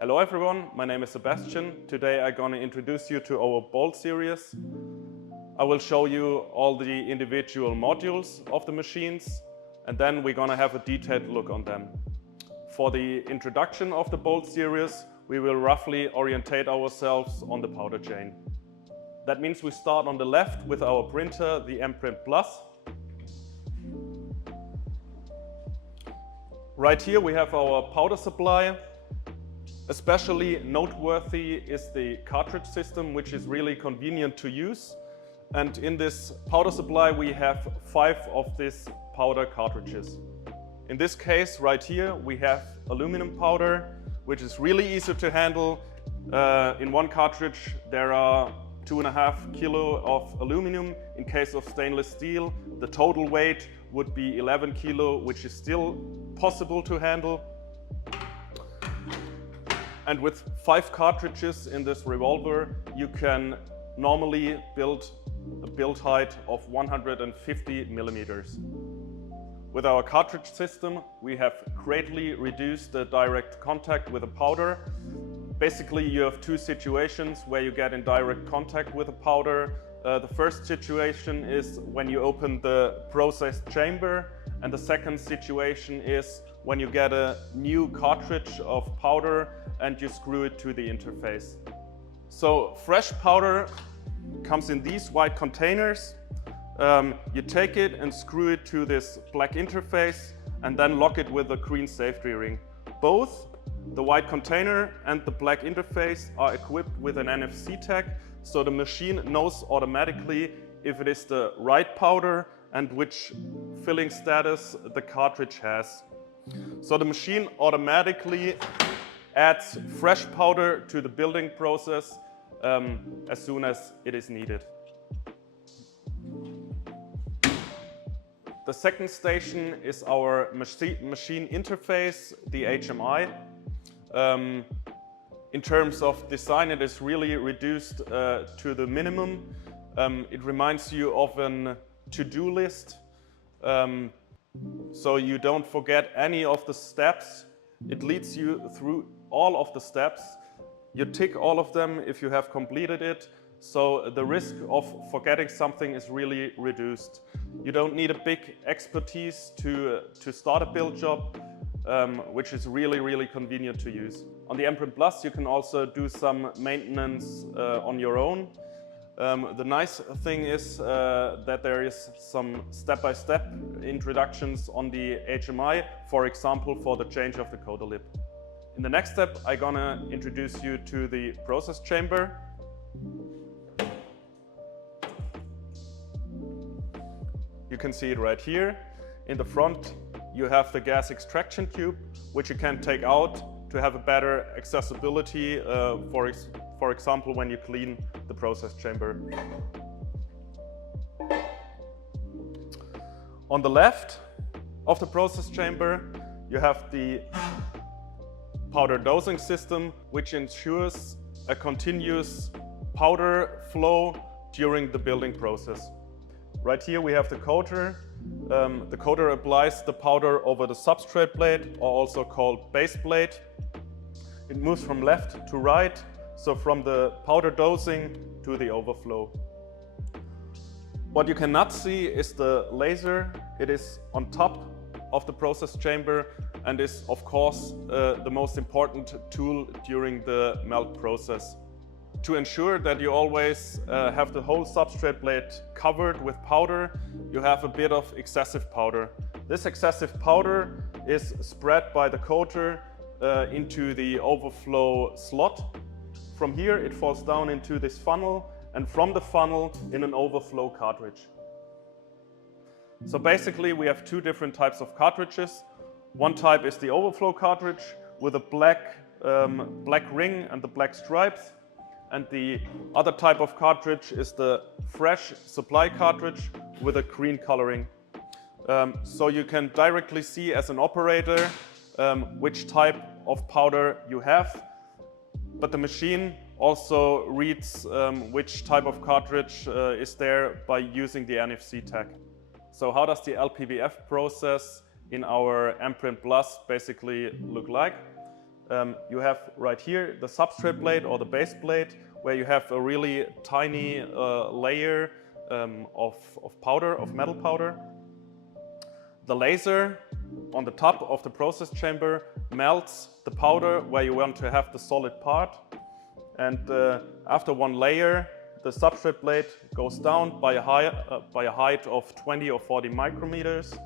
Hello everyone, my name is Sebastian. Today I'm going to introduce you to our BOLDseries. I will show you all the individual modules of the machines, and then we're going to have a detailed look on them. For the introduction of the BOLDseries, we will roughly orientate ourselves on the powder chain. That means we start on the left with our printer, the MPRINT Plus. Right here we have our powder supply. Especially noteworthy is the cartridge system, which is really convenient to use. And in this powder supply we have 5 of these powder cartridges. In this case right here we have aluminum powder, which is really easy to handle. In one cartridge there are 2.5 kilo of aluminum. In case of stainless steel, the total weight would be 11 kilo, which is still possible to handle. And with 5 cartridges in this revolver, you can normally build a build height of 150 millimeters. With our cartridge system, we have greatly reduced the direct contact with the powder. Basically, you have 2 situations where you get in direct contact with the powder. The first situation is when you open the process chamber, and the second situation is when you get a new cartridge of powder and you screw it to the interface. So fresh powder comes in these white containers. You take it and screw it to this black interface and then lock it with a green safety ring. Both the white container and the black interface are equipped with an NFC tag, so the machine knows automatically if it is the right powder and which filling status the cartridge has. So the machine automatically adds fresh powder to the building process as soon as it is needed. The second station is our machine interface, the HMI. In terms of design, it is really reduced to the minimum. It reminds you of a to-do list. So you don't forget any of the steps. It leads you through all of the steps. You tick all of them if you have completed it. So the risk of forgetting something is really reduced. You don't need a big expertise to start a build job, which is really convenient to use. On the MPRINT Plus you can also do some maintenance on your own. The nice thing is that there is some step-by-step introductions on the HMI, for example, for the change of the coater lip. In the next step, I'm gonna introduce you to the process chamber. You can see it right here. In the front, you have the gas extraction tube, which you can take out to have a better accessibility, for example, when you clean the process chamber. On the left of the process chamber, you have the powder dosing system, which ensures a continuous powder flow during the building process. Right here we have the coater. The coater applies the powder over the substrate plate, or also called base plate. It moves from left to right, so from the powder dosing to the overflow. What you cannot see is the laser. It is on top of the process chamber and is of course the most important tool during the melt process. To ensure that you always have the whole substrate plate covered with powder, you have a bit of excessive powder. This excessive powder is spread by the coater into the overflow slot. From here it falls down into this funnel, and from the funnel in an overflow cartridge. So basically we have 2 different types of cartridges. One type is the overflow cartridge with a black ring and the black stripes. And the other type of cartridge is the fresh supply cartridge with a green coloring. So you can directly see as an operator which type of powder you have. But the machine also reads which type of cartridge is there by using the NFC tag. So how does the LPBF process in our MPRINT Plus basically look like? You have right here the substrate plate or the base plate, where you have a really tiny layer of powder, of metal powder. The laser on the top of the process chamber melts the powder where you want to have the solid part. And after one layer, the substrate plate goes down by a height of 20 or 40 micrometers.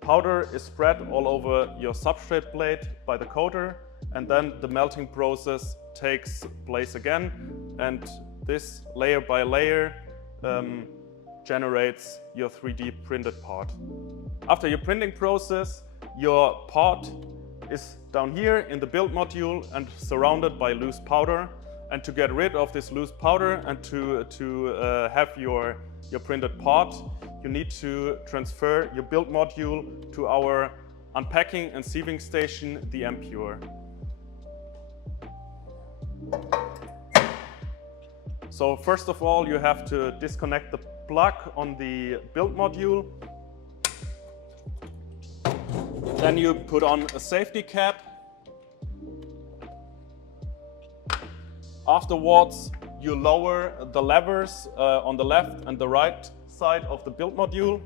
Powder is spread all over your substrate plate by the coater, and then the melting process takes place again, and this layer by layer generates your 3D printed part. After your printing process, your part is down here in the build module and surrounded by loose powder. And to get rid of this loose powder and to have your printed part, you need to transfer your build module to our unpacking and sieving station, the MPURE. So first of all, you have to disconnect the plug on the build module. Then you put on a safety cap. Afterwards, you lower the levers on the left and the right side of the build module.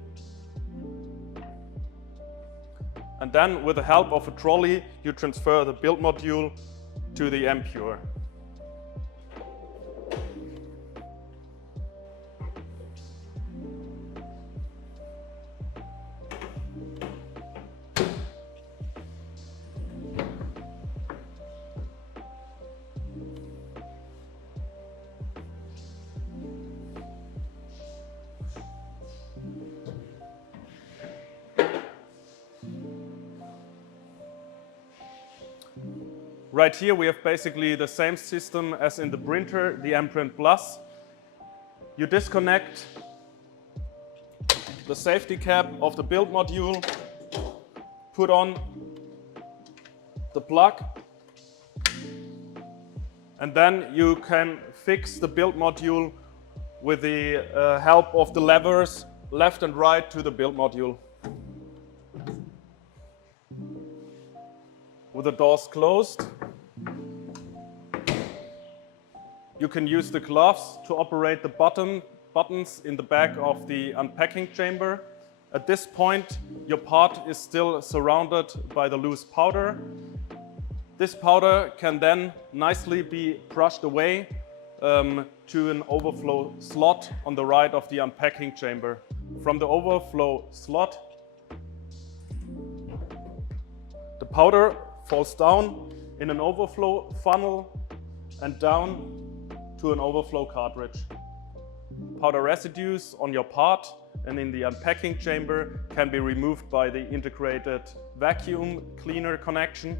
And then, with the help of a trolley, you transfer the build module to the MPURE. Right here we have basically the same system as in the printer, the MPRINT Plus. You disconnect the safety cap of the build module, put on the plug, and then you can fix the build module with the help of the levers left and right to the build module. With the doors closed, you can use the gloves to operate the buttons in the back of the unpacking chamber. At this point, your part is still surrounded by the loose powder. This powder can then nicely be brushed away to an overflow slot on the right of the unpacking chamber. From the overflow slot, the powder falls down in an overflow funnel and down to an overflow cartridge. Powder residues on your part and in the unpacking chamber can be removed by the integrated vacuum cleaner connection.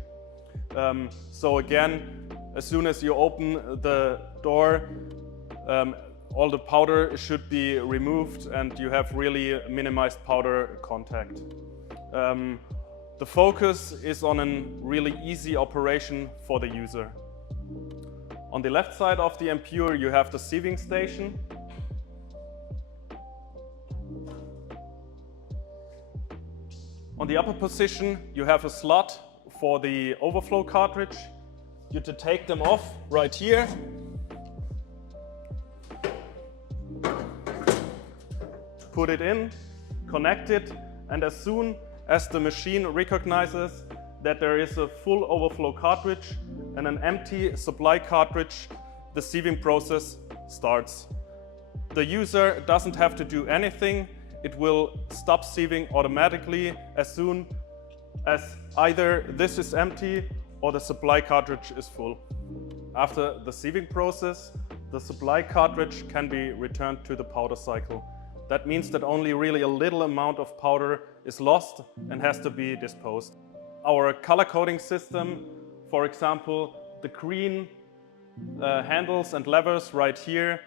So again, as soon as you open the door, all the powder should be removed and you have really minimized powder contact. The focus is on a really easy operation for the user. On the left side of the MPURE, you have the sieving station. On the upper position, you have a slot for the overflow cartridge. You have to take them off right here. Put it in, connect it, and as soon as the machine recognizes that there is a full overflow cartridge and an empty supply cartridge, the sieving process starts. The user doesn't have to do anything. It will stop sieving automatically as soon as either this is empty or the supply cartridge is full. After the sieving process, the supply cartridge can be returned to the powder cycle. That means that only really a little amount of powder is lost and has to be disposed. Our color coding system, for example, the green handles and levers right here,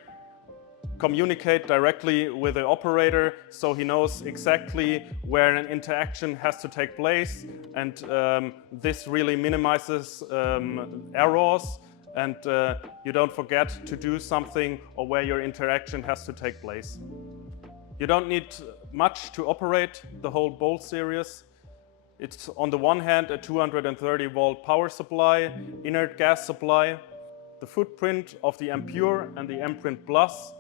communicate directly with the operator so he knows exactly where an interaction has to take place, and this really minimizes errors, and you don't forget to do something or where your interaction has to take place. You don't need much to operate the whole BOLDseries. It's on the one hand a 230 volt power supply, inert gas supply. The footprint of the MPURE and the MPRINT Plus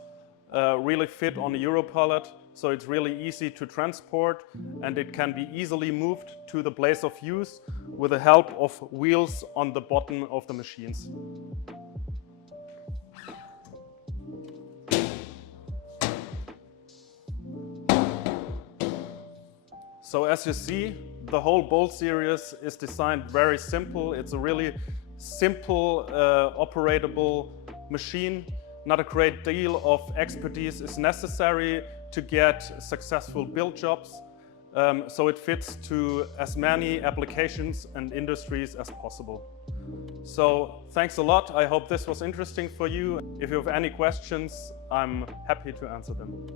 really fit on a Euro pallet, so it's really easy to transport and it can be easily moved to the place of use with the help of wheels on the bottom of the machines. So as you see, the whole BOLDseries is designed very simple. It's a really simple, operatable machine. Not a great deal of expertise is necessary to get successful build jobs. So it fits to as many applications and industries as possible. So thanks a lot. I hope this was interesting for you. If you have any questions, I'm happy to answer them.